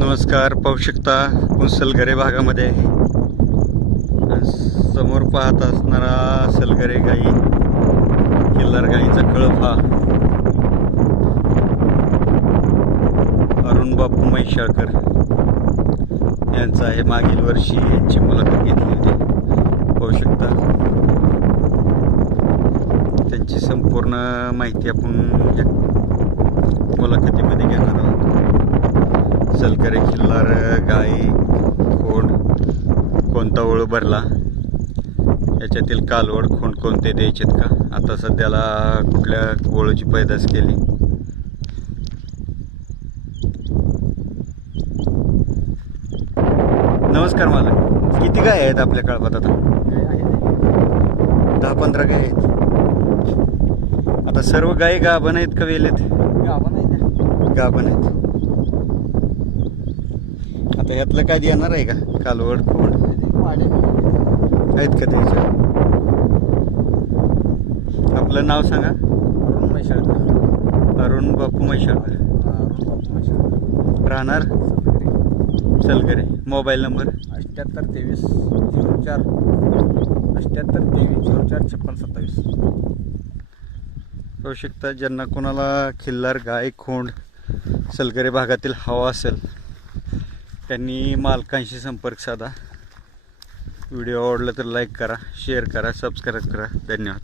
नमस्कार. पाहू शकता सलगरे भागामध्ये आहे. समोर पाहत असणारा सलगरे गाई, किल्लार गाईचा कळप हा अरुण बापू म्हैसाळकर यांचा आहे. मागील वर्षी यांची मुलाखत घेतली होती. पाहू शकता त्यांची संपूर्ण माहिती आपण या मुलाखतीमध्ये घेणार आहोत. सलगरे खिल्लार गाई, खोंड, कोणता ओळ भरला, याच्यातील कालवड खोंड कोणते द्यायचेत का, आता सध्याला कुठल्या ओळीची पैदास केली. नमस्कार मालक. किती गाय आहेत आपल्या कळपात आता? 10-15 गाय आहेत. आता सर्व गायी गाभण आहेत का वेलेत? गाभण आहेत. आता ह्यातलं काय देणार आहे का? कालवड खोंड आहेत का त्याच्या? आपलं नाव सांगा. अरुण म्हैसाळकर. अरुण बापू म्हैसाळकर. राहणार सलगरे. Mobile number 782304 5627. पाहू शकता. ज्यांना कोणाला खिल्लार गाय, खोंड सलगरे भागातील हवा असेल त्यांनी मालकांशी संपर्क साधा. व्हिडिओ आवडला तर लाईक करा, शेअर करा, सबस्क्राईब करा. धन्यवाद.